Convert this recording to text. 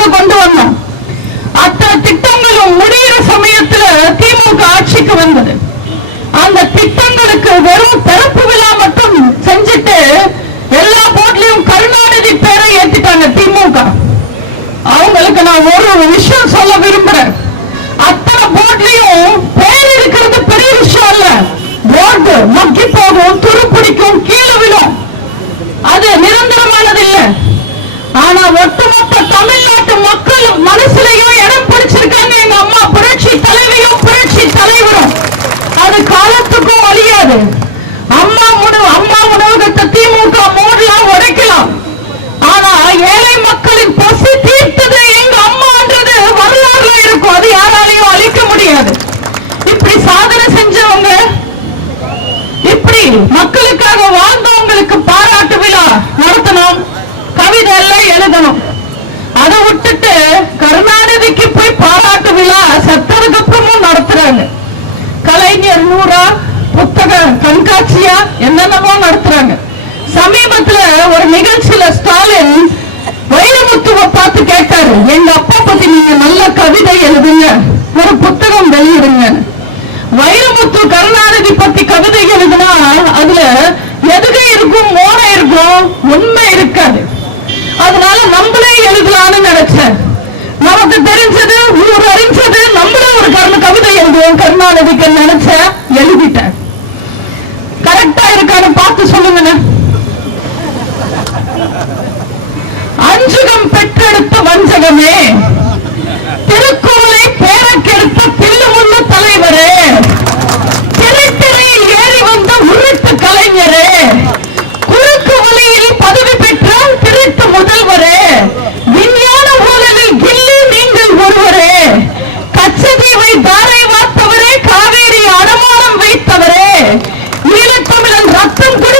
திட்டங்களாக கொண்டு வந்தோம். அத்தனை திட்டங்களும் முடிகிற சமயத்துல திமுக ஆட்சிக்கு வந்தது. அந்த திட்டங்களுக்கு வெறும் திறப்பு விழா மட்டும் செஞ்சுட்டு எல்லா போர்ட்லயும் கருணாநிதி பேரை ஏத்திட்டாங்க திமுக. அவங்களுக்கு நான் ஒரு விஷயம் சொல்ல விரும்புறேன். அத்தனை போர்ட்லயும் பேர் இருக்கிறது பெரிய விஷயம் இல்ல. போர்டு மக்கி போகும், துரு பிடிக்கும், கீழே விழும். அது நிரந்தரமானது இல்லை. ஆனா ஒட்டுமொத்த தமிழ்நாட்டு மக்கள் மனசுலையும் இடம் பிடிச்சிருக்காங்க எங்க அம்மா புரட்சி தலைவியும் புரட்சி தலைவரும். அது காலத்துக்கும் அழியாது. அம்மா உணவகத்தை திமுக மூடலாம், உடைக்கலாம். ஆனா ஏழை மக்களின் பசி தீர்த்தது எங்க அம்மான்றது வரலாறுல இருக்கும். அது யாராலையும் அழிக்க முடியாது. இப்படி சாதனை செஞ்சவங்க, இப்படி மக்களுக்காக வாழ்ந்தவங்களுக்கு பாராட்டு விழா நடத்தணும், கவிதை எல்லாம் எழுதணும். அதை விட்டுட்டு கருணாநிதிக்கு போய் பாராட்டு விழா சத்ததுக்கு அப்புறமும் நடத்துறாங்க. கலைஞர் 100 புத்தக கண்காட்சியா என்னென்னமோ நடத்துறாங்க. சமீபத்துல ஒரு நிகழ்ச்சியில ஸ்டாலின் வைரமுத்துவை பார்த்து கேட்டாரு, எங்க அப்பா பத்தி நீங்க நல்ல கவிதை எழுதுங்க, ஒரு புத்தகம் வெளியிடுங்க. வைரமுத்து கருணாநிதி பத்தி கவிதை எழுதுனா அதுல எதுகை இருக்கும், மோனை இருக்கும், உண்மை இருக்காது. அதனால நம்மளே எழுதலான்னு நினைச்சேன். நமக்கு தெரிஞ்சது, ஊர் அறிஞ்சது, நம்மளே ஒரு கவிதை எழுதுவோம் கருணாநிதிக்கு நினைச்சேன். எழுதிட்டேன். கரெக்டா இருக்கான்னு பார்த்து சொல்லுங்க. அஞ்சுகம் பெற்றெடுத்த வஞ்சகமே, திருக்குறளை பேரக்கெடுத்த தில்லுமுள்ள தலைவரே, திரைத்திரையில் ஏறி வந்த உருட்டு கலைஞரே, குறுக்கு வழியில் பதவி பெற்ற திருட்டு முதல்வரே, விஞ்ஞான ஊழலில் கில்லி நீங்கள் ஒருவரே, கச்சதீவை தாரை வார்த்தவரே, காவேரி அடமானம் வைத்தவரே, ஈழத்தமிழன் ரத்தம் குடி